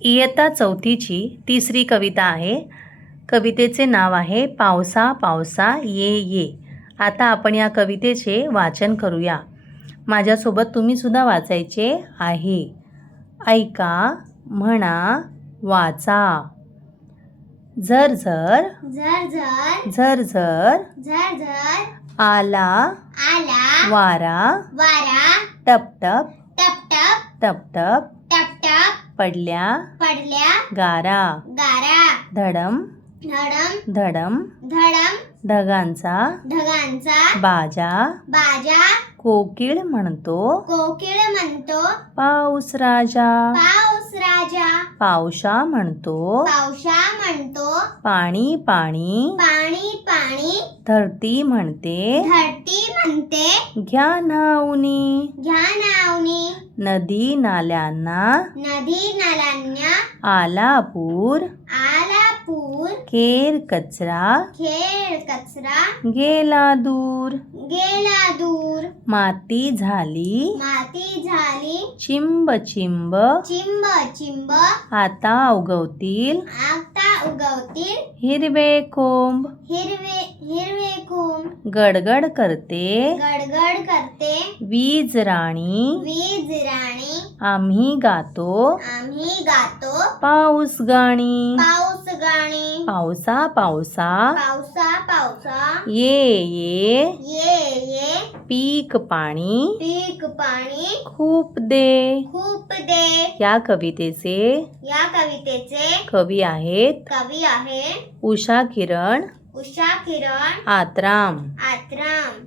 इयत्ता चौथीची तिसरी कविता आहे. कवितेचे नाव आहे पावसा पावसा ये ये. आता आपण या कवितेचे वाचन करूया. माझ्यासोबत तुम्ही सुद्धा वाचायचे आहे. ऐका, म्हणा, वाचा. झरझर झरझर झरझर झरझर आला आला वारा, वारा टपटप टपटप टपटप टपटप पडल्या पडल्या गारा. गारा धडम धडम धडम धडम ढगांचा ढगांचा बाजा. बाजा कोकिळ म्हणतो कोकिळ म्हणतो पाऊस राजा. पाऊस राजा पावसा म्हणतो पावसा म्हणतो पाणी पाणी. पाणी पाणी धरती म्हणते धरती म्हणते घ्या न्हाऊनी. घ्या नावनी नदी नाल्यांना नदी नाल्यांना आला पूर. आला पूर केर कचरा खेळ कचरा गेला दूर. गेला दूर माती झाली माती झाली चिंब चिंब. चिंब चिंब आता उगवतील आता उगवतील हिरवे कोंब. हिरवे हिरवे कोंब गडगड करते गडगड करते वीज राणी. वीज राणी आम्ही गातो आम्ही गातो पाऊस गाणी. पाऊस गाणी पावसा पावसा पावसा पावसा ये ये. ये पीक पाणी पीक पाणी खूप दे. खूप दे. या कवितेचे या कवितेचे कवी आहेत कवी आहे उषा किरण उषा किरण आत्राम. आत्राम.